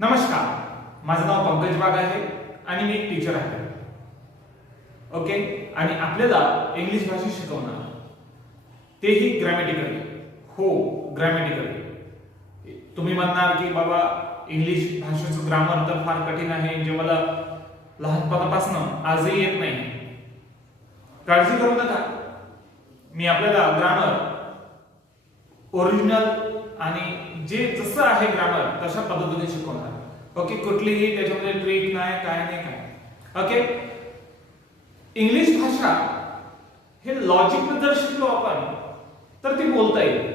नमस्कार, माझं नाव पंकज वाघ आहे आणि मी एक टीचर आहे. ओके. आणि आपल्याला इंग्लिश भाषा शिकवणार, तेही ग्रॅमॅटिकली. हो, ग्रॅमॅटिकली. तुम्ही म्हणणार की बाबा इंग्लिश भाषेचं ग्रामर तर फार कठीण आहे, जे मला लहानपणापासून आजही येत नाही. काळजी करू नका, मी आपल्याला ग्रामर ओरिजिनल आणि जे जसं आहे ग्रामर तशा पद्धतीने शिकवणार. ओके. कुठलीही त्याच्यामध्ये ट्रिक नाही, काय नाही, काय. ओके. इंग्लिश भाषा हे लॉजिक जर शिकलो आपण तर ती बोलता येईल.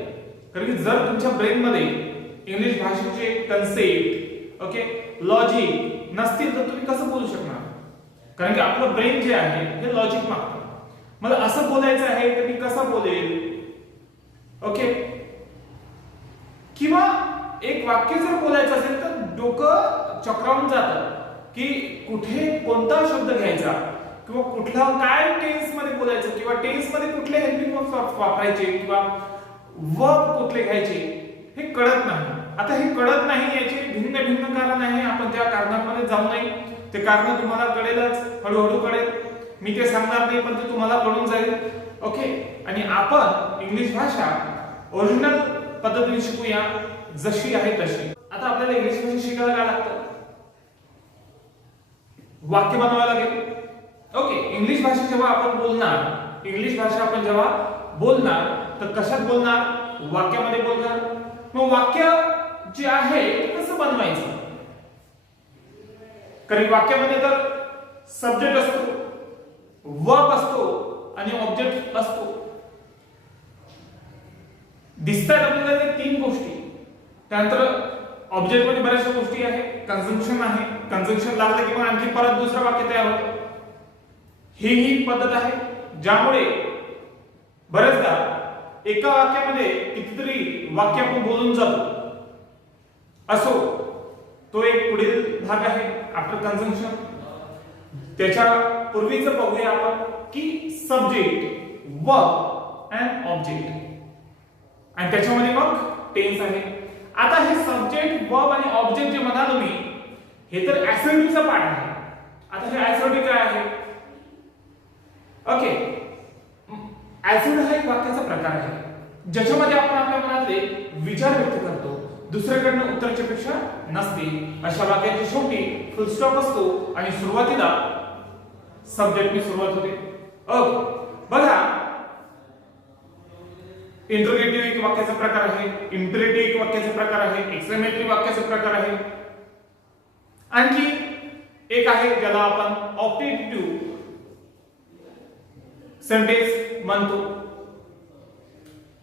कारण की जर तुमच्या ब्रेन मध्ये इंग्लिश भाषेचे कन्सेप्ट, ओके, लॉजिक नसतील तर तुम्ही कसं बोलू शकणार? कारण की आपलं ब्रेन जे आहे हे लॉजिक मागतं. मला असं बोलायचं आहे तर मी कसं बोलेल? ओके. किंवा एक वाक्य जर बोलायचं असेल तर डोकं चक्रावून जातं की कुठे कोणता शब्द घ्यायचा किंवा कुठला काय टेन्स मध्ये बोलायचं किंवा टेन्स मध्ये कुठले हेल्पिंग वर्ब्स वापरायचे किंवा वर्ब कुठले घ्यायचे हे कळत नाही. आता हे कळत नाही याचे भिन्न भिन्न कारण आहे. आपण त्या कारणांमध्ये जाऊ नये. ते कारण तुम्हाला कळेलच, हळूहळू कळेल. मी ते सांगणार नाही, पण ते तुम्हाला कळून जाईल. ओके. आणि आपण इंग्लिश भाषा ओरिजिनल पद्धतीने शिकूया, जशी आहे तशी. आता आपल्याला इंग्लिश भाषा शिकायला काय लागतं? वाक्य बनवायला लागेल. ओके. इंग्लिश भाषा जेव्हा आपण बोलणार, इंग्लिश भाषा आपण जेव्हा बोलणार तर कशात बोलणार? वाक्यामध्ये बोलणार. मग वाक्य जे आहे ते कसं बनवायचं? कारण वाक्यामध्ये तर सब्जेक्ट असतो, वर्ब असतो आणि ऑब्जेक्ट असतो. दिसतात आपल्याला ते तीन गोष्टी. त्यानंतर ऑब्जेक्ट मध्ये बऱ्याचशा गोष्टी आहे. कंजंक्शन आहे, कंजंक्शन लागलं की मग आणखी परत दुसरं वाक्य तयार होतं. ही पद्धत आहे ज्यामुळे बरेचदा एका वाक्यामध्ये कितीतरी वाक्य आपण बोलून जातो. असो, तो एक पुढील भाग आहे आफ्टर कंजंक्शन. त्याच्या पूर्वीच बघूया आपण की सब्जेक्ट, वर्ब अँड ऑब्जेक्ट, आणि त्याच्यामध्ये मग टेन्स आहे. आता हे सब्जेक्ट, वर्ब आणि ऑब्जेक्ट जे म्हणालो मी, हे तर ऍसिडिटीचा पार्ट आहे. आता हे ऍसिडिटी काय आहे? ओके. ऍसिड हा एक वाक्याचा प्रकार आहे ज्याच्यामध्ये आपण आपल्या मनातले विचार व्यक्त करतो, दुसऱ्याकडनं उत्तराच्या पेक्षा नसते. अशा वाक्याच्या शेवटी फुल स्टॉप असतो आणि सुरुवातीला सब्जेक्टनी सुरुवात होते. ओके. बघा, इंटरोगेटिव्ह एक वाक्याचा प्रकार आहे, इम्पेरेटिव्ह एक वाक्याचा प्रकार आहे, एक्सक्लेमेटरी वाक्याचा प्रकार आहे. आणखी एक आहे ज्याला आपण ऑप्टेटिव्ह सेंटेन्स म्हणतो.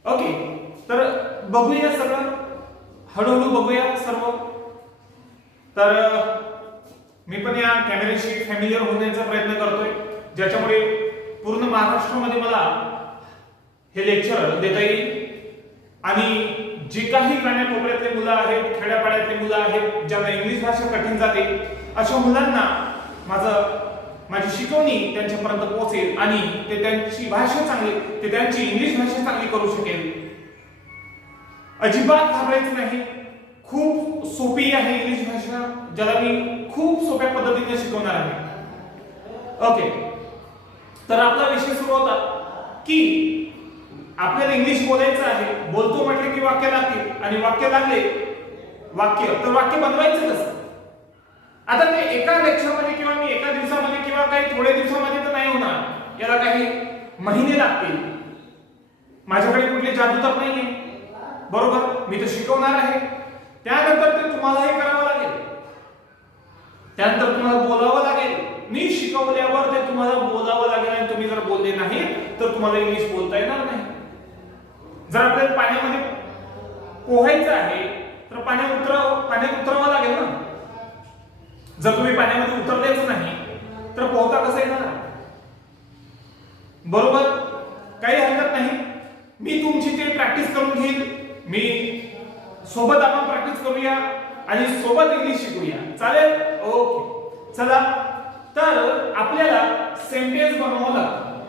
ओके. तर बघूया सगळं, हळूहळू बघूया सर्व. तर मी पण या कॅमेऱ्याशी फॅमिलियर होण्याचा प्रयत्न करतोय, ज्याच्यामुळे पूर्ण महाराष्ट्रामध्ये मला हे लेक्चर देता येईल. आणि जे काही कानाकोपऱ्यातले मुलं आहेत, खेड्यापाड्यातले मुलं आहेत, ज्यांना इंग्लिश भाषा कठीण जाते, अशा मुलांना माझी शिकवणी त्यांच्यापर्यंत पोहोचेल आणि ते त्यांची भाषा चांगली, ते त्यांची इंग्लिश भाषा चांगली करू शकेल. अजिबात घाबरायचं नाही. खूप सोपी आहे इंग्लिश भाषा, ज्याला मी खूप सोप्या पद्धतीने शिकवणार आहे. ओके. तर आपला विषय सुरू होता की आपल्याला इंग्लिश बोलायचं आहे. बोलतो म्हटले की वाक्य लागतील, आणि वाक्य लागले तर वाक्य बनवायचं कसं? आता ते एका लेक्चरमध्ये किंवा मी एका दिवसामध्ये किंवा काही थोड्या दिवसामध्ये तर नाही होणार. याला काही महिने लागतील. माझ्याकडे कुठली जादू तर नाहीये, बरोबर? मी तर शिकवणार आहे. त्यानंतर ते तुम्हालाही करावं लागेल. त्यानंतर तुम्हाला बोलावं लागेल. मी शिकवल्यावर ते तुम्हाला बोलावं लागेल, आणि तुम्ही जर बोलले नाही तर तुम्हाला इंग्लिश बोलता येणार नाही. जर आपल्याला पाण्यामध्ये पोहायचं आहे तर पाण्यात उतरावं लागेल ना. जर तुम्ही पाण्यामध्ये उतरलेच नाही तर पोहता कसं येणार? बरोबर? काही हरकत नाही. मी तुमची ते प्रॅक्टिस करून घेईन. मी सोबत आपण प्रॅक्टिस करूया आणि सोबत इंग्लिश शिकूया. चालेल? ओके. चला, तर आपल्याला सेंटेन्स बनवावं लागतं.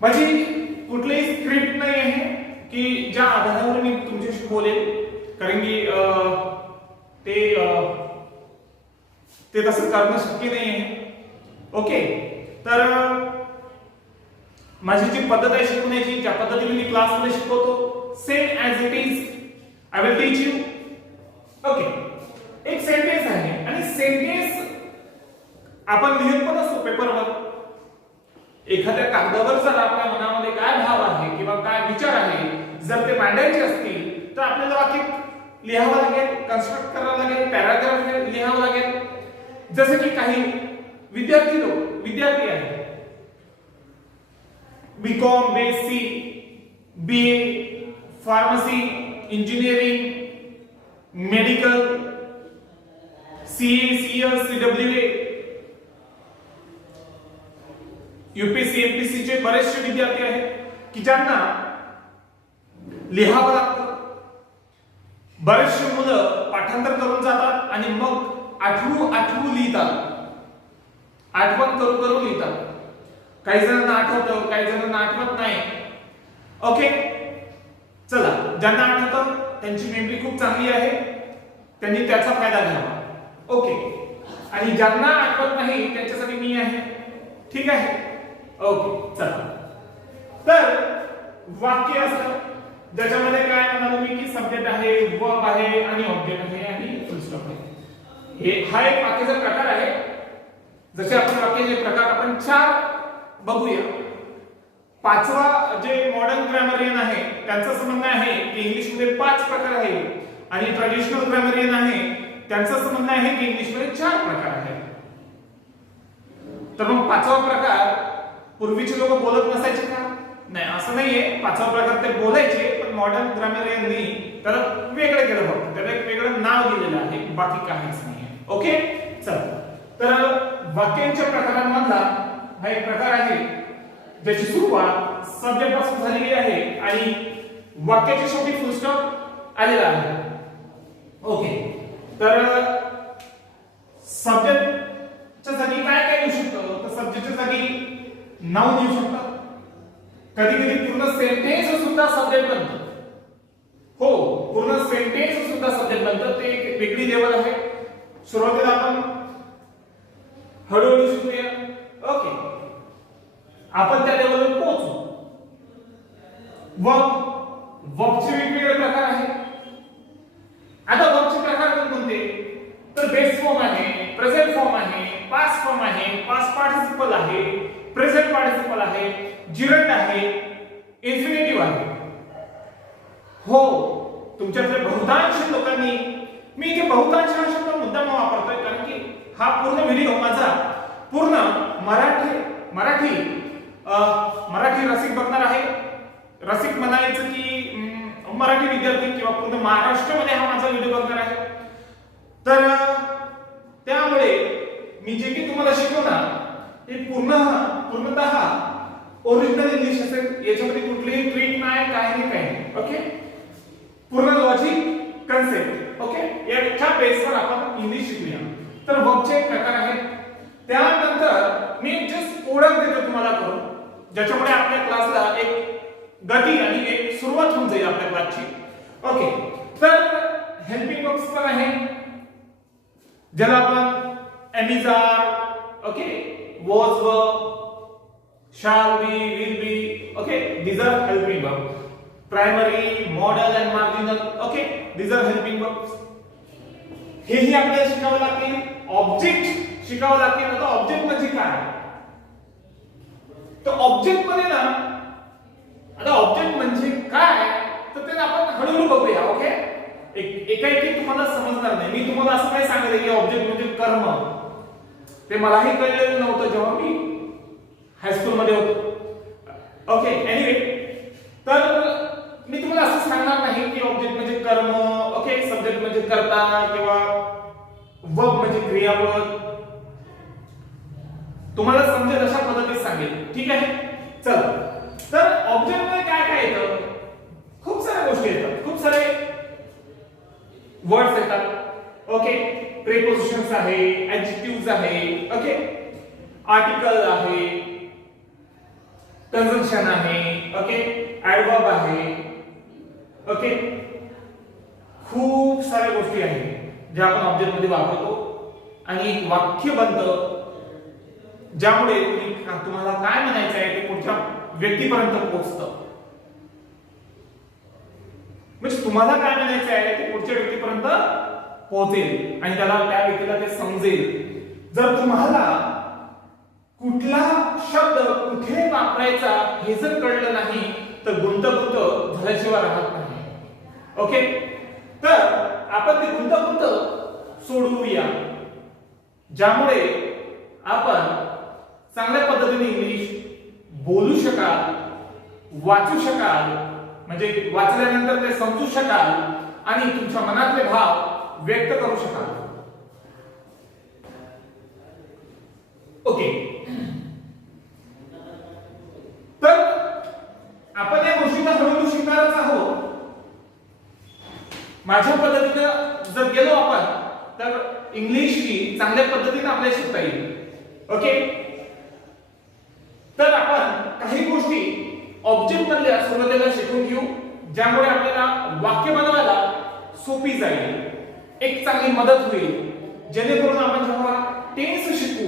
माझी कुठलीही स्क्रिप्ट नाही आहे की ज्या आधारावर मी तुमच्याशी बोलेल. कारण की ते तसं करणं शक्य नाही आहे. ओके, तर माझी जी पद्धत आहे शिकवण्याची, ज्या पद्धतीने मी क्लासमध्ये शिकवतो, same as it is I will teach you. Okay, एक सेंटेन्स आहे आणि सेंटेन्स आपण लिहित पण असतो पेपरवर. एखाद्या कागदावर जर आपल्या मनामध्ये काय भाव आहे किंवा काय विचार आहे, जर ते मांडायचे असतील तर आपल्याला वाक्य लिहावं लागेल, कन्स्ट्रक्ट करावं लागेल, पॅराग्राफ लिहावं लागेल. जसं की काही विद्यार्थी आहेत, BCom, BSc, BA, pharmacy, engineering, medical, CA, CS, CWA, UPSC, MPSC चे बरेचसे विद्यार्थी आहेत की ज्यांना लिहावं लागतं. बरेचसे मुलं पाठांतर करून जातात आणि मग आठवू लिहितात, आठवण करू लिहितात. काही जणांना आठवतं, काही जणांना आठवत नाही. ओके, चला, ज्यांना आठवतं त्यांची मेमरी खूप चांगली आहे, त्यांनी त्याचा फायदा घ्यावा. ओके, आणि ज्यांना आठवत नाही त्यांच्यासाठी मी आहे. ठीक आहे, ओके, चला. तर वाक्य असतं ज्याच्यामध्ये काय म्हणालो मी की सब्जेक्ट आहे, वर्ब आहे आणि ऑब्जेक्ट आहे आणि फुल स्टॉप आहे. हा एक वाक्याचा प्रकार आहे. जसे आपण वाक्याचे प्रकार आपण 4 बघूया. पाचवा जे मॉडर्न ग्रामरियन आहे त्यांचं असं म्हणणं आहे की इंग्लिश मध्ये 5 प्रकार आहे आणि ट्रेडिशनल ग्रामरियन आहे त्यांचं असं म्हणणं आहे की इंग्लिश मध्ये 4 प्रकार आहेत. तर मग 5वा प्रकार पूर्वीचे लोक बोलत नसायचे का? नाही, असं नाहीये. 5वा प्रकार ते बोलायचे, पण मॉडर्न ग्रामरियननी त्याला वेगळं केलं, फक्त त्याला एक वेगळं नाव दिलेलं आहे, बाकी काहीच नाहीये. ओके, चला. तर वाक्यांच्या प्रकारांमधला हा एक प्रकार आहे ज्याची सुरुवात सब्जेक्ट पासून झालेली आहे आणि वाक्याच्या शेवटी फुल स्टॉप आलेला आहे. ओके, तर सब्जेक्टच्या जागी काय काय येऊ शकतं? तर सब्जेक्टच्या जागी नाउन येऊ शकतं. कधी कधी पूर्ण सेंटेन्स सुद्धा सब्जेक्ट बनतं. हो, पूर्ण सेंटेन्स सुद्धा सब्जेक्ट बनतं. ते एक वेगळी लेवल आहे. सुरुवातीला आपण हळूहळू शिकूया. ओके, आपण त्या लेवलवर पोहोचू. वर्बचे वेगवेगळे प्रकार आहेत. आता वर्बचे प्रकार कोणते? तर बेस फॉर्म आहे, प्रेझेंट फॉर्म आहे, पास्ट फॉर्म आहे, पास्ट पार्टिसिपल आहे, प्रेझेंट पार्टिसिपल आहे, जिरंड आहे, इन्फिनिटिव्ह आहे. हो, तुमच्यातले बहुतांश लोकांनी, मी इथे बहुतांश हा शब्द मुद्दाम वापरतोय कारण की हा पूर्ण व्हिडिओ माझा पूर्ण मराठी रसिक बघणार आहे. रसिक म्हणायचं की मराठी विद्यार्थी किंवा पूर्ण महाराष्ट्रामध्ये हा माझा व्हिडिओ बघणार आहे. तर त्यामुळे मी जे की तुम्हाला शिकवणार ते पूर्णतः ओरिजिनल इंग्लिश असेल. याच्यामध्ये कुठलीही ट्रिक नाही, काही नाही. ओके, पूर्ण लॉजिक कन्सेप्ट. ओके, याच्या बेसवर आपण इंग्लिश शिकूया. तर वर्बचे प्रकार आहेत. त्यानंतर मी जस्ट ओळख देतो तुम्हाला करून, ज्याच्यामुळे आपल्या क्लासला एक गती आणि एक सुरुवात होऊन जाईल आपल्या क्लासची. ओके, तर हेल्पिंग वर्ब्स पण आहे ज्याला आपण एमिजार, okay, was verb, shall be, will be. Okay, these are helping verbs. Primary, modal and marginal. Okay, these are helping verbs. हेही आपल्याला शिकावं लागेल. ऑब्जेक्ट शिकावं लागेल. आता ऑब्जेक्ट म्हणजे काय? तर ऑब्जेक्ट मध्ये ना, आता ऑब्जेक्ट म्हणजे काय तर ते आपण हळूहळू बघूया. ओके, एकाएकी तुम्हाला समजणार नाही. मी तुम्हाला असं काय सांगितलं की ऑब्जेक्ट म्हणजे कर्म, ते मलाही कळलेलं नव्हतं जेव्हा मी हायस्कूल मध्ये होतो. ओके, एनिवे, तर मी तुम्हाला असं सांगणार नाही की ऑब्जेक्ट म्हणजे कर्म, ओके, सब्जेक्ट म्हणजे कर्ता किंवा वर्ब म्हणजे क्रियापद. तुम्हाला समजेल अशा पद्धतीने सांगेल. ठीक आहे, चला. तर ऑब्जेक्ट मध्ये काय काय येतं? खूप साऱ्या गोष्टी येतात, खूप सारे वर्ड्स येतात. ओके, प्रीपोजिशन्स आहे, ऍडजेक्टिव्हज आहे, ओके, आर्टिकल आहे, कंजंक्शन आहे, ओके, ऍडवर्ब आहे. ओके, खूप साऱ्या गोष्टी आहेत ज्या आपण ऑब्जेक्ट मध्ये वापरतो. आणि एक वाक्य बनतं ज्यामुळे तुम्हाला काय म्हणायचं आहे ते पुढच्या व्यक्तीपर्यंत पोहोचतं. म्हणजे तुम्हाला काय म्हणायचं आहे ते पुढच्या व्यक्तीपर्यंत पोहोचेल आणि त्याला त्या व्यक्तीला ते समजेल. जर तुम्हाला कुठला शब्द कुठे वापरायचा हे जर कळलं नाही तर गुंतगुंत झाल्याशिवाय राहत नाही. ओके, तर आपण ती गुंतगुंत सोडवूया ज्यामुळे आपण चांगल्या पद्धतीने इंग्लिश बोलू शकाल, वाचू शकाल, म्हणजे वाचल्यानंतर ते समजू शकाल आणि तुमच्या मनातले भाव व्यक्त करू शकाल. ओके, तर आपण या गोष्टीला हळूहळू शिकणारच आहोत. माझ्या पद्धतीने जर गेलो आपण तर इंग्लिश ही चांगल्या पद्धतीने आपल्याला शिकता येईल. ओके, तर आपण काही गोष्टी ऑब्जेक्ट मधल्या सुरुवातीला शिकून घेऊ ज्यामुळे आपल्याला वाक्य बनवायला सोपी जाईल, एक चांगली मदत होईल. जेणेकरून आपण जेव्हा टेन्स शिकू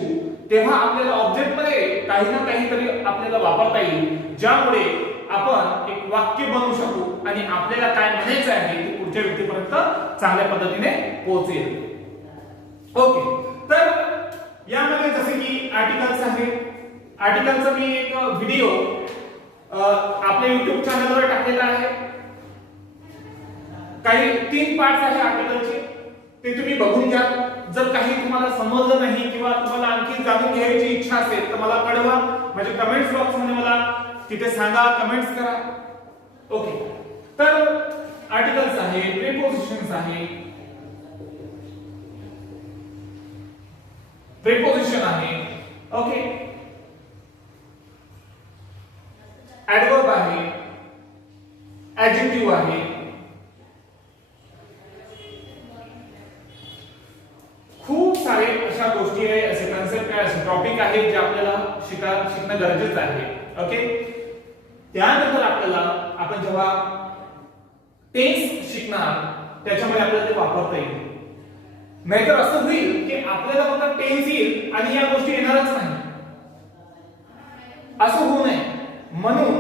तेव्हा आपल्याला ऑब्जेक्ट मध्ये काही ना काहीतरी आपल्याला वापरता येईल ज्यामुळे आपण एक वाक्य बनवू शकू आणि आपल्याला काय म्हणायचं आहे ते पुढच्या व्यक्तीपर्यंत चांगल्या पद्धतीने पोहोचेल. ओके, तर यामध्ये जसे की आर्टिकल्स आहे, आर्टिकलचा मी एक व्हिडिओ आपल्या YouTube चॅनलवर टाकलेला आहे. काही 3 पार्ट्स आहे आर्टिकलचे, ते तुम्ही बघून घ्या. जर काही तुम्हाला समजलं नाही किंवा तुम्हाला आणखी जाणून घ्यायची इच्छा असेल तर मला कळवा, म्हणजे कमेंट्स बॉक्स मध्ये मला तिथे सांगा, कमेंट्स करा. ओके, तर आर्टिकल्स आहे, प्रीपोजिशन्स आहे, प्रीपोजिशन आहे. ओके, ऍडवर्ब आहे, ऍडजेक्टिव्ह आहे. खूप सारे अशा गोष्टी आहे, असे कन्सेप्ट आहे, असे टॉपिक आहेत जे आपल्याला शिकणं गरजेचं आहे. ओके, त्यानंतर आपण जेव्हा टेन्स शिकणार त्याच्यामध्ये आपल्याला ते वापरता येईल. नाहीतर असं होईल की आपल्याला फक्त टेन्स येईल आणि या गोष्टी येणारच नाही. असं होऊ नये म्हणून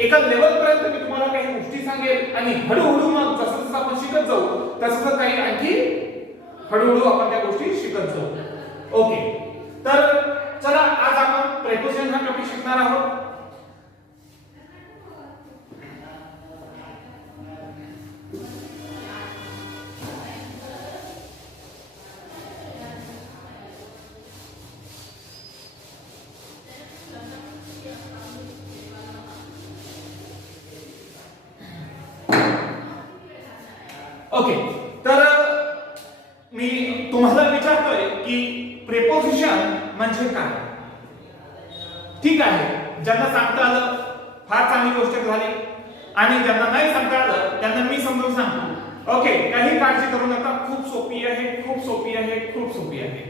एका लेवल पर्यंत मी तुम्हाला काही गोष्टी सांगेल आणि हळूहळू मग जसं जसं आपण शिकत जाऊ तसं काही आणखी हळूहळू आपण त्या गोष्टी शिकत जाऊ. ओके, तर चला आज आपण प्रेपोजिशन हा टॉपिक शिकणार आहोत. ओके, तर मी तुम्हाला विचारतोय की प्रेपोजिशन म्हणजे काय. ठीक आहे, ज्यांना सांगता आलं फार चांगली गोष्ट झाली आणि ज्यांना नाही सांगता आलं त्यांना मी समजून सांगतो. ओके, काही काळजी करू नका, खूप सोपी आहे, खूप सोपी आहे, खूप सोपी आहे.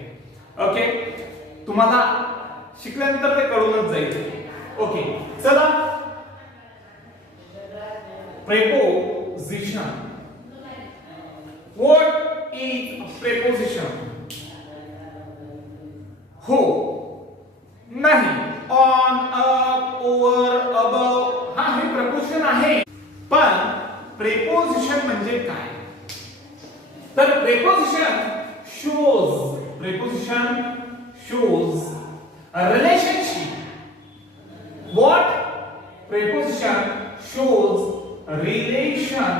ओके, तुम्हाला शिकल्यानंतर ते कळूनच जाईल. ओके, चला प्रेपोजिशन. What is preposition? हो, नाही, on, up, over, above हा हे preposition आहे. पण preposition म्हणजे काय? तर preposition shows a relationship. What? Preposition shows a relation.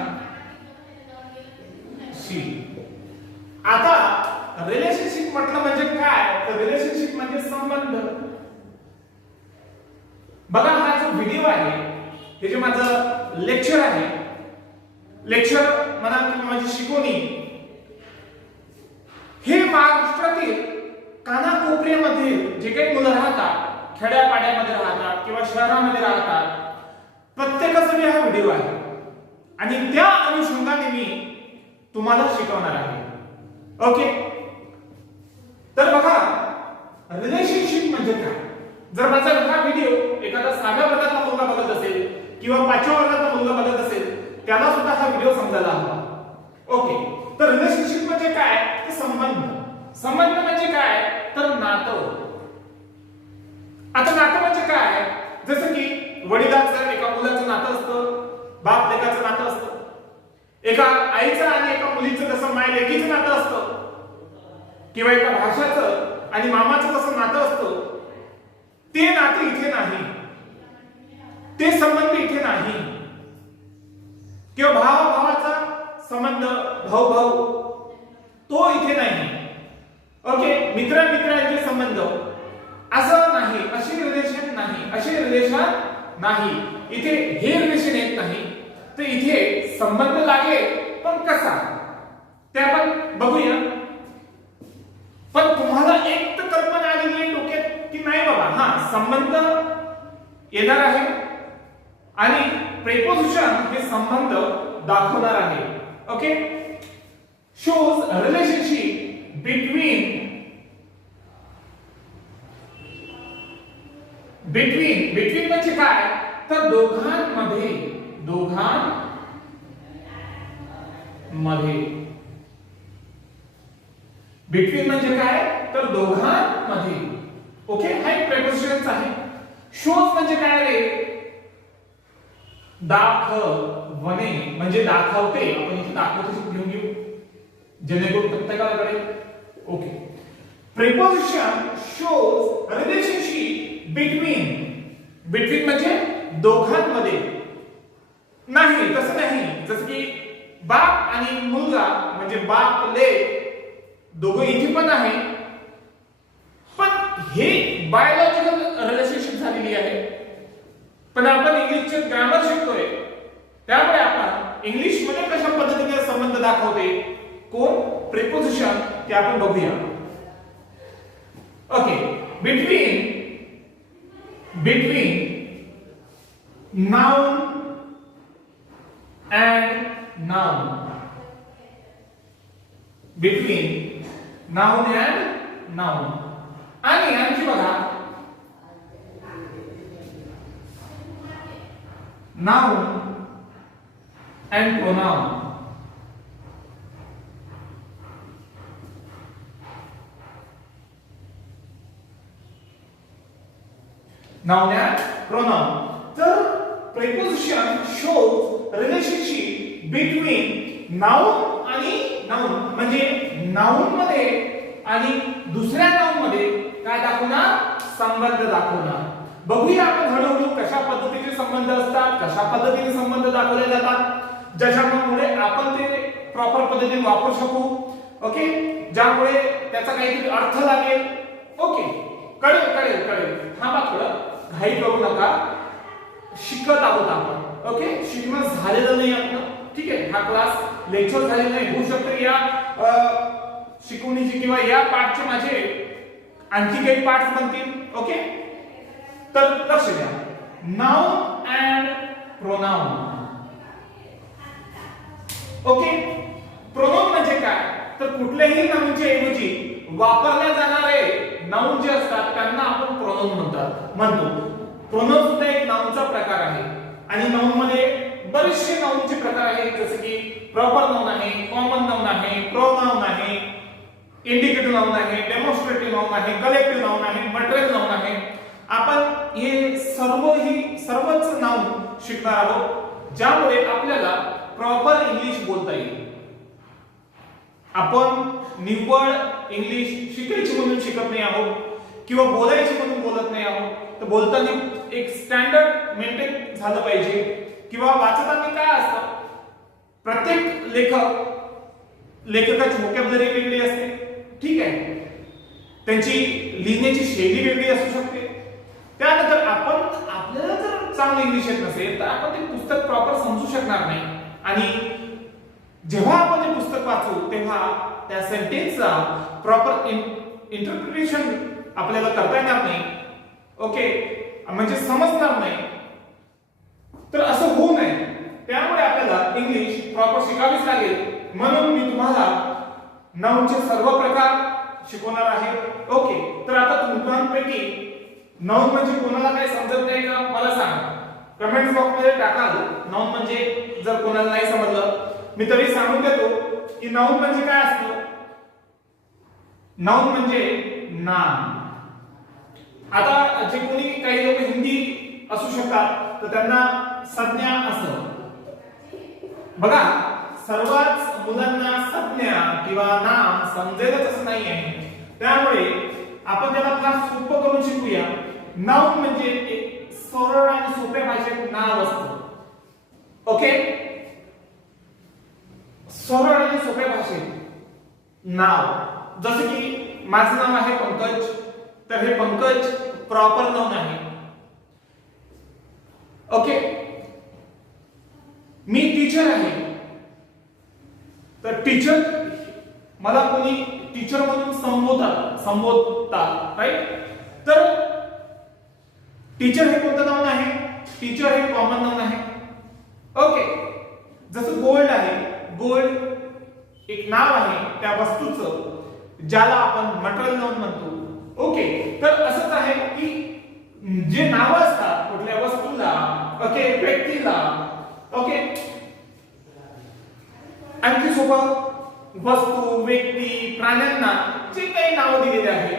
आता रिलेशनशिप म्हटलं म्हणजे काय, तर रिलेशनशिप म्हणजे संबंध. बघा, हा जो व्हिडिओ आहे हे जे माझं लेक्चर आहे, लेक्चर म्हणा किंवा माझी शिकवणी, हे महाराष्ट्रातील कानाकोपऱ्यामध्ये जे काही मुलं राहतात, खेड्यापाड्यामध्ये राहतात किंवा शहरामध्ये राहतात, प्रत्येकासाठी हा व्हिडिओ आहे आणि त्या अनुषंगाने मी तुम्हाला शिकवणार आहे. ओके, तर बघा रिलेशनशिप म्हणजे काय. जर माझा हा व्हिडिओ एखादा 6व्या वर्गातला मुलगा बघत असेल किंवा 5व्या वर्गातला मुलगा बघत असेल त्याला सुद्धा हा व्हिडिओ समजायला हवा. ओके, तर रिलेशनशिप म्हणजे काय तर संबंध. संबंध म्हणजे काय तर नातं. आता नातं म्हणजे काय, जसं की वडिलांचं एका मुलाचं नातं असतं, बाप लेकाचं नातं असतं, एका आईचं आणि एका मुलीचं जसं माय लेकीचं नातं असतं, किंवा एका भाषाचं आणि मामाचं जसं नातं असतं, ते नातं इथे नाही, ते संबंध इथे नाही. किंवा भावाचा संबंध, भाऊ भाऊ, तो इथे नाही. ओके, मित्रांचे संबंध असं नाही, अशी रिलेशन नाही, अशी रिलेशन नाही. इथे हे रिलेशन येत नाही, तर इथे संबंध लागेल, पण कसा ते आपण बघूया. पण तुम्हाला एक तर कल्पना आलेली आहे डोक्यात की नाही बाबा, हा संबंध येणार आहे आणि प्रेपोजिशन हे संबंध दाखवणार आहे. ओके, शोज रिलेशनशिप बिटवीन म्हणजे काय तर दोघांमध्ये बिटवीन म्हणजे काय तर दोघांमध्ये. ओके, हा एक प्रेपोजिशन आहे. शोज म्हणजे काय रे, दाखवणे म्हणजे दाखवते. आपण इथे दाखवते घेऊन घेऊ जेणेकरून प्रत्येकाला कळेल. Okay, preposition shows relationship between म्हणजे दोघांमध्ये. नाही तसं नाही, जसं की बाप आणि मुलगा म्हणजे बाप ले दोघं इथे पण आहे, पण हे बायोलॉजिकल रिलेशनशिप झालेली आहे. पण आपण इंग्लिशचे ग्रामर शिकतोय, त्यामुळे आपण इंग्लिश मध्ये कशा पद्धतीने संबंध दाखवते कोण प्रेपोजिशन ते आपण बघूया. Okay, between noun and noun, between noun and noun. आणि आणखी बघा, noun and pronoun. Noun and pronoun. तर preposition shows relationship between noun आणि नाउन म्हणजे नाउन मध्ये आणि दुसऱ्या नाउन मध्ये काय दाखवणार संबंध दाखवणार. बघूया आपण हळूहळू कशा पद्धतीचे संबंध असतात, कशा पद्धतीने संबंध दाखवले जातात, ज्याच्यामुळे आपण ते प्रॉपर पद्धतीने वापरू शकू. ओके, ज्यामुळे त्याचा काहीतरी अर्थ लागेल. ओके, कळेल. थांबा, थोडं घाई करू नका, शिकत आहोत आपण. ओके, शिकणं झालेलं नाही आपलं. ठीक आहे, हा क्लास लेक्चर झालेला नाही. होऊ शकतं या शिकवणीची किंवा या पार्टचे माझे आणखी काही पार्ट्स बनतील. ओके, तर लक्ष द्या. Noun and pronoun. Okay, pronoun म्हणजे काय तर कुठल्याही नाउनच्या ऐवजी वापरल्या जाणारे नाउन जे असतात त्यांना आपण प्रोनाउन म्हणतो. प्रोनाउन सुद्धा एक नाउनचा प्रकार आहे आणि नाउन मध्ये बरेचसे नाउनचे प्रकार आहेत, जसे की प्रॉपर नाउन आहे, कॉमन नाउन आहे, प्रोनाउन आहे, इंडिकेटिव्ह नाउन आहे, डेमॉन्स्ट्रेटिव्ह नाउन आहे, कलेक्टिव्ह नाउन आहे, मटेरियल नाउन आहे. आपण हे सर्वच नाउन शिकणार आहोत, ज्यामुळे आपल्याला प्रॉपर इंग्लिश बोलता येईल. आपण निव्वळ इंग्लिश शिकायची म्हणून शिकत नाही आहोत किंवा बोलायची म्हणून बोलत नाही आहोत. तर बोलताना एक स्टँडर्ड मेंटेन झालं पाहिजे. किंवा वाचताना काय असतं, प्रत्येक लेखकाची व्होकॅब्युलरी वेगळी असते. ठीक आहे, त्यांची लिहिण्याची शैली वेगळी असू शकते. त्यानंतर आपल्याला जर चांगलं इंग्लिश येत नसेल तर आपण ते पुस्तक प्रॉपर समजू शकणार नाही. आणि जेव्हा आपण ते पुस्तक वाचू तेव्हा त्या सेंटेन्सचा प्रॉपर इंटरप्रिटेशन आपल्याला करता येणार नाही. ओके, म्हणजे समजणार नाही. तर असं होऊ नये, त्यामुळे आपल्याला इंग्लिश प्रॉपर शिकावीच लागेल. म्हणून मी तुम्हाला नाउनचे सर्व प्रकार शिकवणार आहे. ओके, तर आता तुमच्यापैकी नाउन म्हणजे कोणाला काही समजत नाही का मला सांगा, कमेंट बॉक्स मध्ये टाकाल. नाउन म्हणजे जर कोणाला नाही समजलं मी तरी सांगून देतो. की नाउन म्हणजे काय असतं? नाउन म्हणजे नाम. आता जे कोणी काही लोक हिंदी असू शकतात तर त्यांना संज्ञा असतं. बघा, सर्वच मुलांना संज्ञा किंवा नाम समजेलच असं नाही आहे. त्यामुळे आपण त्याला फार सोपं करून शिकूया. नाउन म्हणजे एक सरळ आणि सोप्या भाषेत नाव असतं. ओके, सरळ आणि सोप्या भाषेत नाव. जसं की माझं नाव आहे पंकज, तर हे पंकज प्रॉपर नाउन आहे. ओके, मी टीचर आहे, तर टीचर मला कोणी टीचर म्हणून संबोधतात, राईट? तर टीचर हे कोणतं नाउन आहे? टीचर हे कॉमन नाउन आहे. ओके, जसं गोल्ड आहे, गोल्ड एक नाव आहे त्या वस्तूचं ज्याला आपण मटेरियल नाउन म्हणतो. ओके, तर असंच आहे की जे नाव असतात कुठल्या वस्तूला, ओके, व्यक्तीला, ओके, आणखी सोबत वस्तू, व्यक्ती, प्राण्यांना जे काही नाव दिलेले आहे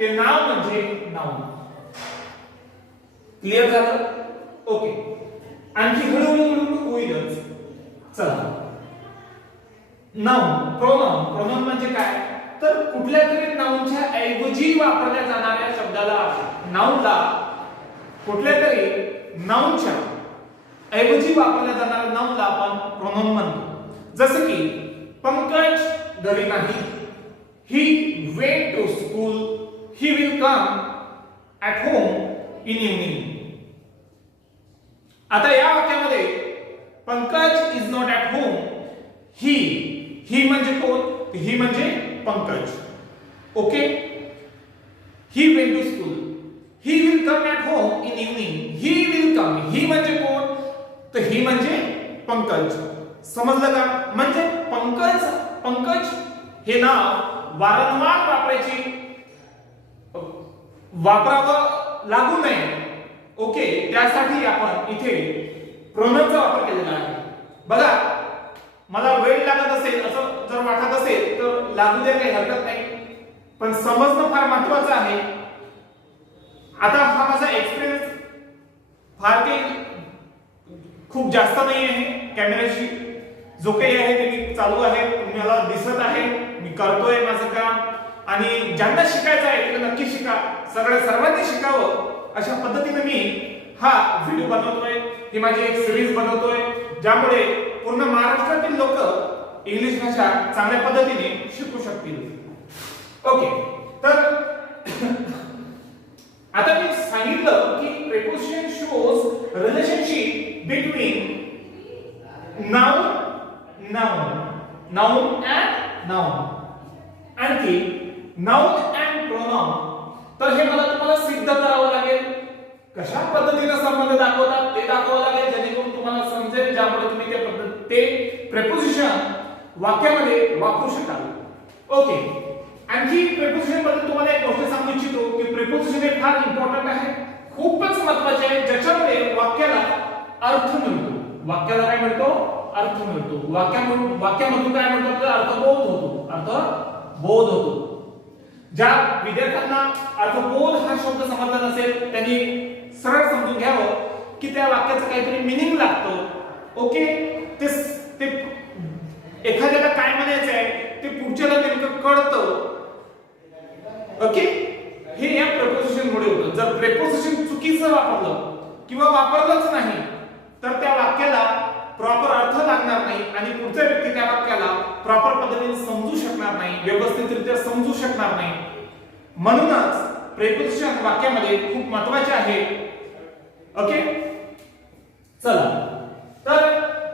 ते नाव म्हणजे नाउन. क्लिअर झालं? ओके, आणखी हळूहळू होईलच. चला, नाउन, प्रोनाउन. प्रोनाउन म्हणजे काय? तर कुठल्या तरी नाउनच्या ऐवजी वापरल्या जाणाऱ्या शब्दाला, नाउनला कुठल्या तरी नाउनच्या ऐवजी वापरल्या जाणाऱ्या नाउनला आपण प्रोनाउन म्हणतो. जसं की पंकज घरी नाही, he went to school, he will come at home in evening. आता या वाक्यामध्ये Pankaj is not at home. He म्हणजे कोण? ही म्हणजे Pankaj. Okay, he went to school, he will come at home in evening. He will come, he म्हणजे कोण? तर ही म्हणजे पंकज. समजलं का? म्हणजे पंकज हे नाव वारंवार वापरावं लागू नये. ओके, त्यासाठी आपण इथे प्रोनाउनचा वापर केलेला आहे. बघा, मला वेळ लागत असेल असं जर वाटत असेल तर लागू द्या, काही हरकत नाही, पण समजणं फार महत्वाचं आहे. आता हा माझा एक्सपिरियन्स फार काही खूप जास्त नाही आहे. कॅमेऱ्याशी जो काही आहे ते मी चालू आहे, तुम्हाला दिसत आहे, मी करतोय माझं काम. आणि ज्यांना शिकायचं आहे ते नक्की शिका. सर्वांनी शिकावं अशा पद्धतीने मी हा व्हिडिओ बनवतोय. ही माझी एक सिरीज बनवतोय ज्यामुळे पूर्ण महाराष्ट्रातील लोक इंग्लिश भाषा चांगल्या पद्धतीने शिकू शकतील. ओके, तर आता मी सांगितलं की preposition shows relationship between noun and noun. आणखी नाउन अँड प्रोनाउन. तर हे मला तुम्हाला सिद्ध करावं लागेल. कशा पद्धतीने संबंध दाखवतात ते दाखवावं लागेल, जेणेकरून तुम्हाला समजेल, ज्यामुळे तुम्ही ते प्रेपोजिशन वाक्यामध्ये वापरू शकाल. ओके, आणखी प्रेपोजिशन बद्दल तुम्हाला एक गोष्ट सांगू इच्छितो की प्रेपोजिशन हे फार इम्पॉर्टंट आहे, खूपच महत्त्वाचे आहे, ज्याच्यामुळे वाक्याला अर्थ मिळतो. वाक्याला काय मिळतो? अर्थ मिळतो. वाक्यामधून काय मिळतो? अर्थबोध होतो. ज्या विद्यार्थ्यांना अर्थबोध हा शब्द समजला नसेल त्यांनी सरळ समजून घ्यावं की त्या वाक्याचं काहीतरी मिनिंग लागतं. ओके, ते एखाद्याला काय म्हणायचं आहे ते पुढच्याला नेमकं कळतं. ओके, हे या प्रेपोजिशन मुळे होतं. जर प्रेपोजिशन चुकीचं वापरलं किंवा वापरलंच नाही तर त्या वाक्याला प्रॉपर अर्थ लागणार नाही आणि पुढचा व्यक्ती त्या वाक्याला प्रॉपर पद्धतीने समजू शकणार नाही, व्यवस्थितरित्या समजू शकणार नाही. म्हणूनच प्रेपोजिशन वाक्यामध्ये खूप महत्त्वाचे आहे. ओके, चला, तर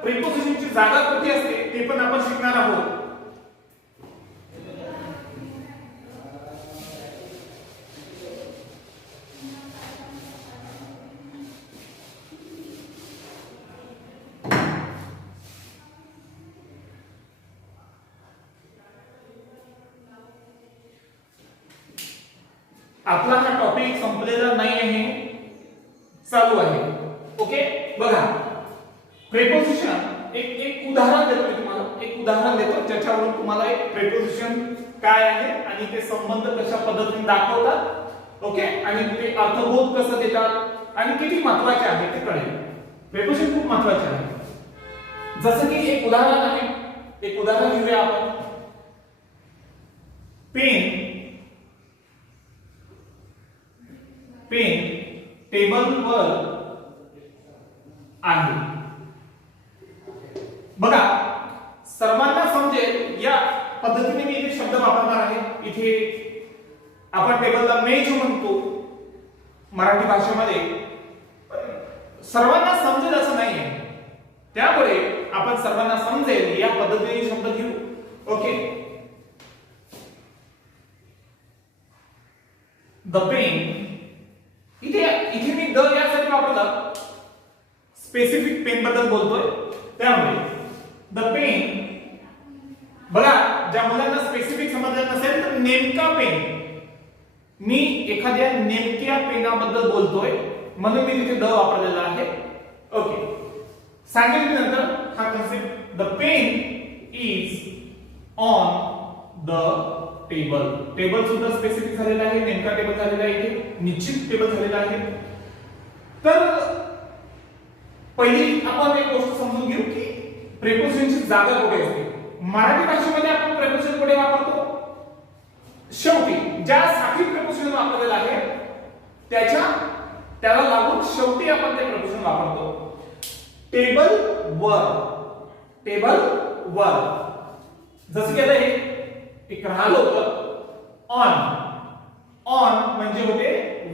प्रेपोजिशनची जागा कुठे असते ते पण आपण शिकणार आहोत. आपला हा टॉपिक संपलेला नाही आहे, चालू आहे. ओके, बघा, प्रेपोजिशन एक उदाहरण देतो तुम्हाला. एक उदाहरण देतो ज्याच्यावरून तुम्हाला एक प्रेपोजिशन काय आहे आणि ते संबंध कशा पद्धतीने दाखवतात, ओके, आणि ते अर्थबोध कसं देतात आणि किती महत्त्वाचे आहे ते कळेल. प्रेपोजिशन खूप महत्त्वाचे आहे. जसं की एक उदाहरण आहे, एक उदाहरण घेऊया आपण. पेन टेबलवर आहे. बघा, सर्वांना समजेल या पद्धतीने मी इथे शब्द वापरणार आहे. इथे आपण टेबलला मेज म्हणतो मराठी भाषेमध्ये, सर्वांना समजेल असं नाहीये, त्यामुळे आपण सर्वांना समजेल या पद्धतीने शब्द घेऊ. Okay, the pen. इथे मी द यासाठी वापरला, स्पेसिफिक पेन बद्दल बोलतोय त्यामुळे द पेन. बघा, ज्या मुलांना स्पेसिफिक समजलं नसेल तर नेमका पेन, मी एखाद्या नेमक्या पेनाबद्दल बोलतोय म्हणून मी तिथे द वापरलेला आहे. ओके, सांगेल मी नंतर हा concept. The pen is on the table. Table सुद्धा स्पेसिफिक झालेला आहे, नेमका टेबल झालेला आहे, इथे निश्चित टेबल झालेला आहे. तर पहिली आपण एक गोष्ट समजून घेऊ की प्रेपोजिशनची जागा कुठे असते. मराठी भाषेमध्ये आपण प्रेपोजिशन कुठे वापरतो? शेवटी. ज्यासाठी प्रेपोजिशन वापरलेलं आहे त्याला लागून शेवटी आपण ते प्रेपोजिशन वापरतो. टेबल वर. जसं की आता एक राहिलं होतं ऑन म्हणजे होते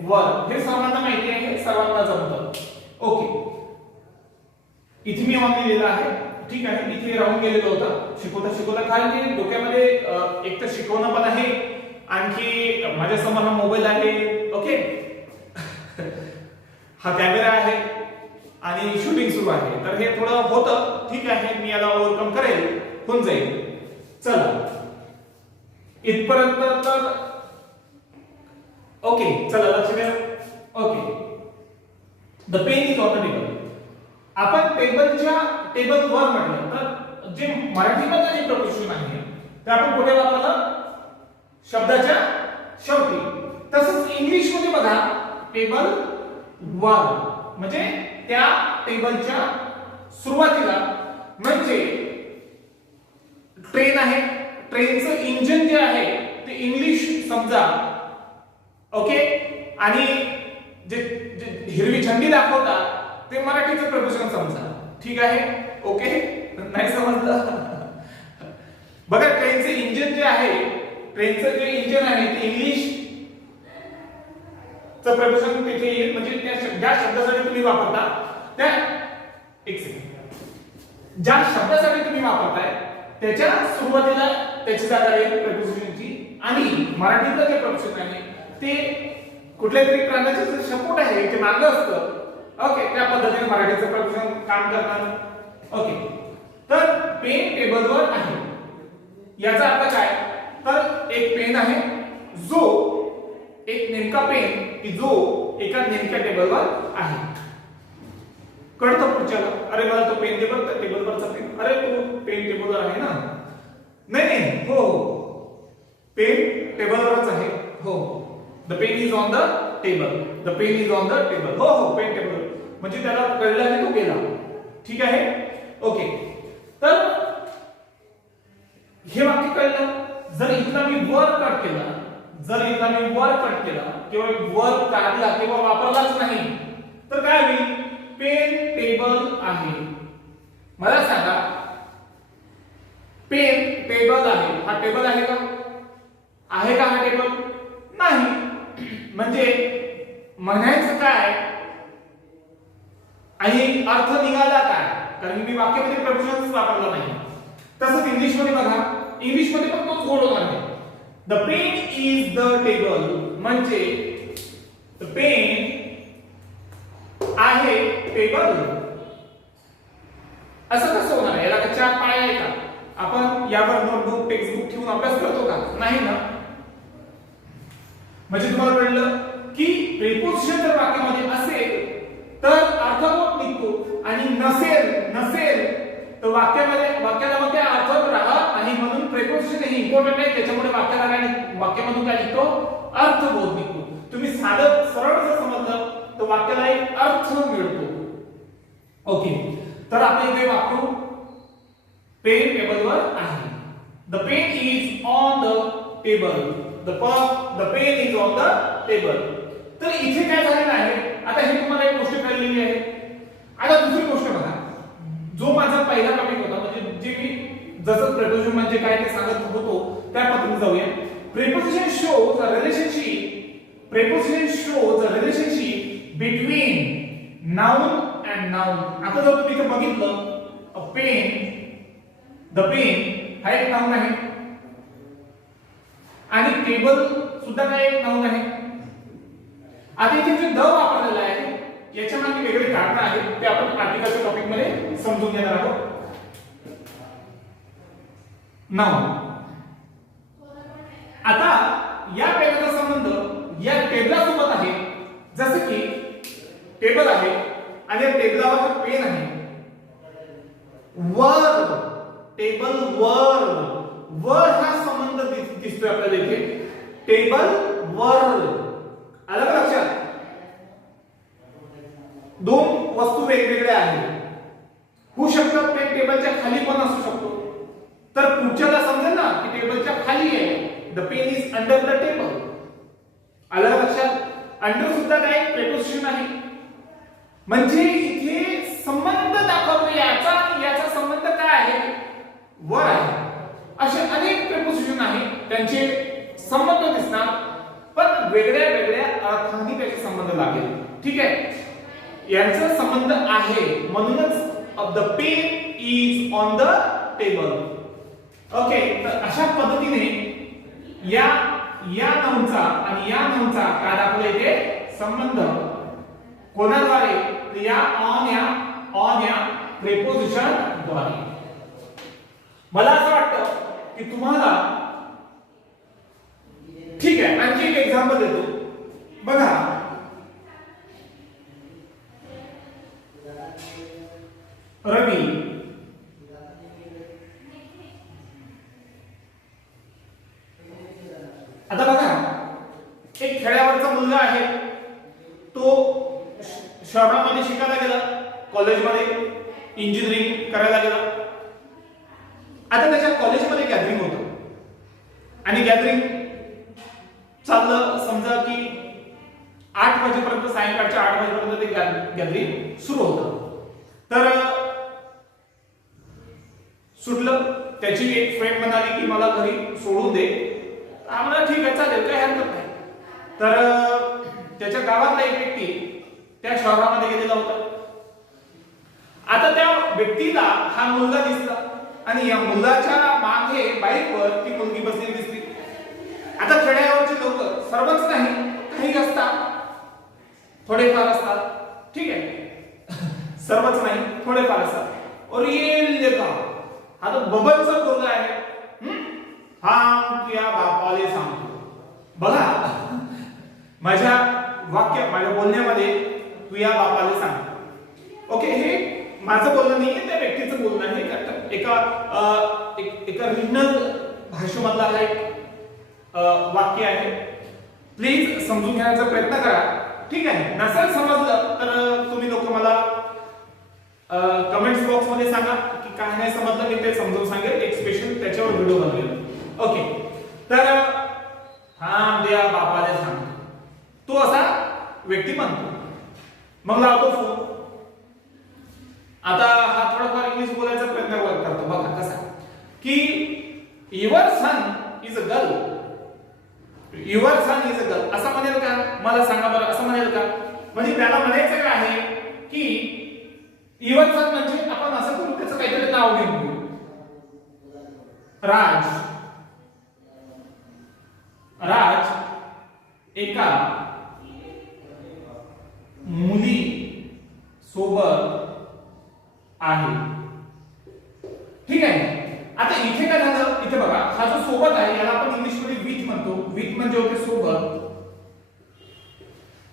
वर. हे सर्वांना माहिती आहे, सर्वांना जमतं. ओके, इथे मी ऑन लिहिलेलं आहे, ठीक आहे. इथे राहून गेलेलं होतं शिकवता कारण की डोक्यामध्ये एक तर शिकवणं पण आहे, आणखी माझ्या समोर हा मोबाईल आहे, ओके, हा कॅमेरा आहे आणि शूटिंग सुरू आहे, तर हे थोडं होतं. ठीक आहे, मी याला ओव्हरकम करेल, होऊन जाईल. चला इथपर्यंत तर ओके. चला लक्ष द्या. Okay, the pen is on the table. आपण टेबलवर म्हटलं तर जे मराठीमध्ये जे प्रेपोजिशन आहे ते आपण कुठे वापरलं? शब्दाच्या शेवटी. तसंच इंग्लिश मध्ये बघा, टेबल वर म्हणजे त्या टेबलच्या सुरुवातीला. म्हणजे ट्रेन आहे, ट्रेनचं इंजिन जे आहे ते इंग्लिश समजा, ओके, आणि जे हिरवी झंडी दाखवतात ते मराठीचं प्रेपोजिशन समजा. ठीक आहे, ओके. नाही समजलं? बघा, ट्रेनचे इंजिन जे आहे, ट्रेनचं जे इंजिन आहे ते इंग्लिश चं प्रेपोजिशन तिथे येईल. म्हणजे ज्या शब्दासाठी तुम्ही वापरता त्या एक सेकंड ज्या शब्दासाठी तुम्ही वापरताय त्याच्या सुरुवातीला त्याची जागा येईल प्रेपोजिशनची, आणि मराठीतलं जे प्रेपोजिशन आहे ते कुठल्या तरी प्राण्याचं जे सपोर्ट आहे ते मागं असतं. ओके, त्या पद्धतीने मराठीचं प्रेपोजिशन काम करतात. ओके, तर पेन टेबलवर आहे याचा अर्थ काय? तर एक पेन आहे जो एक नेमका पेन की जो एका नेमक्या टेबलवर आहे. कळतं पुढच्याला? अरे मला तो पेन दे बरं, टेबलवरचा पेन. अरे तो पेन टेबलवर आहे ना? नाही, हो, पेन टेबलवरच आहे. हो, the pen is on the table. The pen is on the table. हो, पेन टेबल. म्हणजे त्याला कळलं की तो गेला. ठीक आहे, ओके. तर हे वाक्य कळलं. जर इथला मी वर कट केला किंवा वर काढला किंवा वापरलाच नाही तर काय होईल? पेन टेबल आहे. मला सांगा, पेन टेबल आहे, हा टेबल आहे का? आहे का हा टेबल? नाही. म्हणजे म्हणायचं काय आणि अर्थ निघाला काय? कारण मी वाक्यामध्ये प्रेपोजिशन्स वापरला नाही. तसंच इंग्लिश मध्ये बघा, इंग्लिश मध्ये पण तोच गोड होणार आहे. The pen is the table म्हणजे द पेन आहे टेबल. असं कसं होणार आहे? याला का चार पाय आहे का? आपण यावर नोटबुक टेक्स्टबुक ठेवून अभ्यास करतो का? नाही ना. म्हणजे तुम्हाला कळलं की प्रेपोजिशन जर वाक्यामध्ये असेल तर अर्थबोध निघतो, आणि नसेल तर वाक्याला मग काय अर्थ राहत नाही, म्हणून प्रेपोजिशन हे इम्पॉर्टंट आहे, त्याच्यामुळे वाक्यामधून काय निघतो, अर्थबोध निघतो. तुम्ही साधं सरळ जर समजलं तर वाक्याला एक अर्थ मिळतो. ओके, तर आपण इथे वापरू पेन टेबलवर आहे. The pen is on the table. The pen is on the table. तर इथे काय झालेलं आहे, आता हे तुम्हाला एक गोष्ट कळलेली आहे. आता दुसरी गोष्ट बघा, जो माझा पहिला टॉपिक होता, म्हणजे जे मी जसं प्रेपोजिशन म्हणजे काय ते सांगत होतो त्या पद्धतीने जाऊया. Preposition shows a relationship. Preposition shows a relationship between noun and noun. आता जर तुम्ही इथे बघितलं, अ पेन, द पेन हा एक नाउन आहे आणि टेबल सुद्धा काय एक नाउन आहे. आता इथे जे द वापरलेला आहे याच्या मागे वेगळे कारण आहेत, ते आपण आर्टिकलच्या टॉपिक मध्ये समजून घेणार आहोत. नाउन. आता या पेनचा संबंध या टेबला सोबत आहे. जसं की टेबल आहे आणि या टेबलावर पेन आहे. वर, टेबल वर, वर हा संबंध दिसतोय आपल्याला इथे. टेबल वर. आलं का लक्षात? दोन वस्तू वेगवेगळ्या आहेत. होऊ शकतं पेन टेबलच्या खाली पण असू शकतो. तर पुढच्याला समजेल ना की टेबलच्या खाली आहे. The pen is under the table. आलं का लक्षात? अंडर सुद्धा काय प्रेपोजिशन आहे. म्हणजे इथे संबंध दाखवतो, याचा आणि याचा संबंध काय आहे, वर आहे. असे अनेक प्रेपोजिशन आहेत, त्यांचे संबंध दिसणार पण वेगळ्या वेगळ्या अर्थांनी त्याचे संबंध लागेल. ठीक आहे, यांचा संबंध आहे म्हणूनच the pen is on the table. Okay, तर अशा पद्धतीने या नाउनचा आणि या नाउनचा काय दाखवला इथे संबंध कोणाद्वारे, या ऑन या प्रेपोजिशन द्वारे. मला असं वाटतं की तुम्हाला, ठीक आहे, आणखी एक एक्झाम्पल देतो. बघा, रवी आता बघा, एक खेड्यावरचा मुलगा आहे, तो शहरामध्ये शिकायला गेला, कॉलेजमध्ये इंजिनिअरिंग करायला गेला. आता त्याच्या कॉलेजमध्ये गॅदरिंग होतं आणि गॅदरिंग चाललं, समजा की 8 वाजेपर्यंत, सायंकाळच्या 8 वाजेपर्यंत ते गॅदरिंग सुरू होतं. तर सुटलं, त्याची एक फ्रेंड म्हणाली की मला घरी सोडून दे. आम्हाला ठीक आहे, चालेल, काही हरकत नाही. तर त्याच्या गावातला एक व्यक्ती त्या शहरामध्ये गेलेला होता. आता त्या व्यक्तीला हा मुलगा दिसला आणि या मुलाच्या मागे बाईकवर ती मुलगी बसलेली दिसली. आता खेड्यावरचे लोक, सर्वच नाही, काही असतात, थोडेफार असतात, ठीक आहे, सर्वच नाही, थोडेफार असतात. और ये लेका हा तो बबनचा पोरगा आहे, हा तुझ्या बापाले सांगतो. बघा, माझ्या बोलण्यामध्ये तू या बापाले सांग. ओके, हे माझं बोलणं नाहीये, त्या व्यक्तीचं बोलणं आहे. एका रिजनल भाषेमधला हा एक वाक्य आहे. प्लीज समजून घेण्याचा प्रयत्न करा. ठीक आहे, नसेल समजलं तर तुम्ही लोक मला कमेंट्स बॉक्स मध्ये सांगा की काय नाही समजलं, मी ते समजून सांगेल, एक स्पेशल त्याच्यावर व्हिडिओ बनवेल. ओके, तर हा द्या बापाला सांगतो, तो असा व्यक्ती म्हणतो. मग लावतो फोन. आता हा थोडाफार इंग्लिश बोलायचा प्रयत्न करतो. बघा कसा की your son is a girl. Your son is a girl असं म्हणेल का? मला सांगा बरं, असं म्हणेल का? म्हणजे त्याला म्हणायचं काय आहे की युअर सन म्हणजे आपण असं करू, त्याचं काहीतरी नाव घेऊ. राज एका मुली सोबत आहे. ठीक आहे, आता इथे काय झालं, इथे बघा, हा जो सोबत आहे याला आपण इंग्लिश मध्ये विथ म्हणतो. विथ म्हणजे होते सोबत.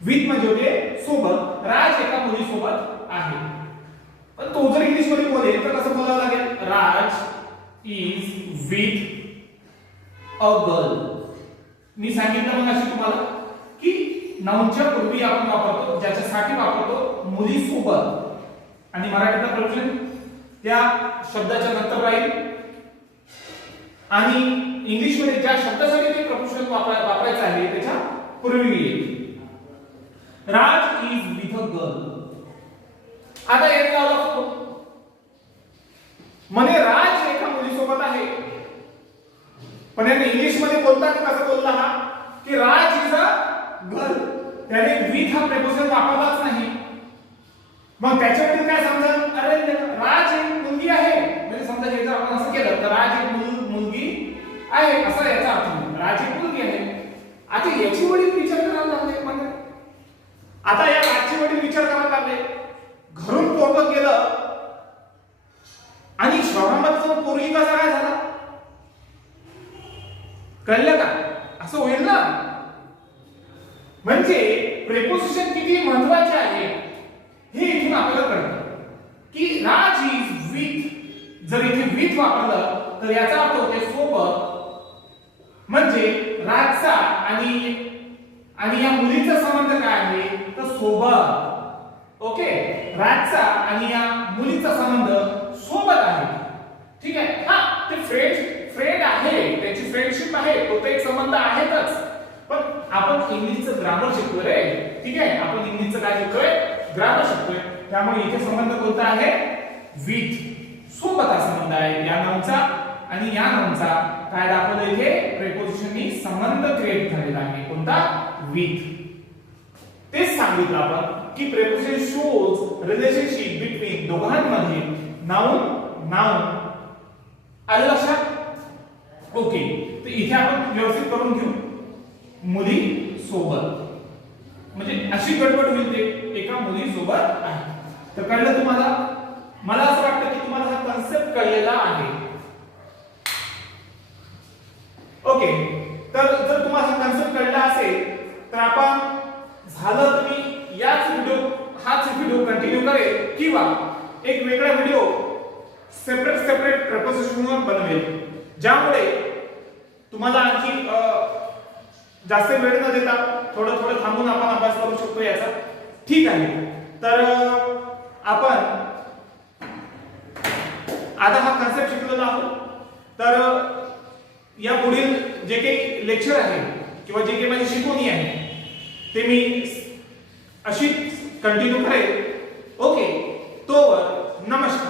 विथ म्हणजे होते सोबत. राज एका मुली सोबत आहे. पण तो जर इंग्लिश मध्ये बोलेल तर कसं बोलावं लागेल? राज इज विथ अ गर्ल. मी सांगितलं मग अशी तुम्हाला की नाउनच्या पूर्वी आपण वापरतो, ज्याच्यासाठी वापरतो, मुली सोबत, आणि मराठीतलं प्रपोजन त्या शब्दाच्या नंतर राहील, आणि इंग्लिश मध्ये ज्या शब्दासाठी ते प्रपोजन वापरायचं आहे त्याच्या पूर्वी येईल. राज इज विथ अ गर्ल. आता याने लावला फोटो, म्हणे राज एका मुलीसोबत आहे, पण याने इंग्लिश मध्ये बोलताना कसं बोलला हा की राज इज अ गर्ल. त्याने विथ हा प्रपोजन वापरलाच नाही. मग त्याच्यामध्ये काय समजा, अरे राज एक मुलगी आहे, म्हणजे समजा हे जर आपण असं केलं तर राज एक मुलगी आहे असा याचा अर्थ. राज एक मुलगी आहे. आता याची वडील विचार करायला लागले, म्हणजे आता या राजचे वडील विचार करायला लागले, घरून पोरगं गेलं आणि शहरामध्ये जाऊन पोरगी कसा काय झाला, कळलं का? असं होईल ना. म्हणजे प्रेपोजिशन किती महत्त्वाचे आहे हे इथून आपल्याला कळतं की राज इज विथ. जर इथे विथ वापरलं तर याचा अर्थ होते सोबत, म्हणजे राजचा आणि या मुलीचा संबंध काय आहे तर सोबत. ओके, राजचा आणि या मुलीचा संबंध सोबत आहे. ठीक आहे. हा, ते फ्रेंड आहे, त्याची फ्रेंडशिप आहे, तो एक संबंध आहेतच. पण आपण इंग्लिशचं ग्रामर शिकतोय रे. ठीक आहे, आपण इंग्लिशचं काय शिकतोय? ग्रामर शिकतोय. त्यामुळे इथे संबंध कोणता आहे? विथ, सोबत हा संबंध आहे या नाउनचा आणि या नाउनचा. काय दाखवलं इथे? प्रेपोजिशननी संबंध क्रिएट झालेला आहे. कोणता? विथ. तेच सांगितलं आपण की प्रेपोजिशन शोज रिलेशनशिप बिटवीन दोघांमध्ये नाउन आलं लक्षात? ओके, तर इथे आपण व्यवस्थित करून घेऊ. मुली सोबत म्हणजे अशी गडबड होईल ते एका मुली सोबत आहे. तर कळलं तुम्हाला? मला असं वाटतं की तुम्हाला हा कन्सेप्ट कळलेला आहे. ओके, तर जर तुम्हाला हा कन्सेप्ट कळला असेल तर आपण झालं तुम्ही हाच व्हिडिओ कंटिन्यू करेल किंवा एक वेगळा व्हिडिओ सेपरेट प्रपोजिशनवर बनवेल, ज्यामुळे तुम्हाला आणखी जास्त वेळ न देता थोडं थांबून आपण अभ्यास करू शकतो याचा. ठीक आहे, तर आपण आता हा कन्सेप्ट शिकलेलो आहोत. तर या पुढील जे काही लेक्चर आहे किंवा जे काही माझी शिकवणी आहे ते मी अशी कंटिन्यू करेल. ओके, तोवर नमस्कार.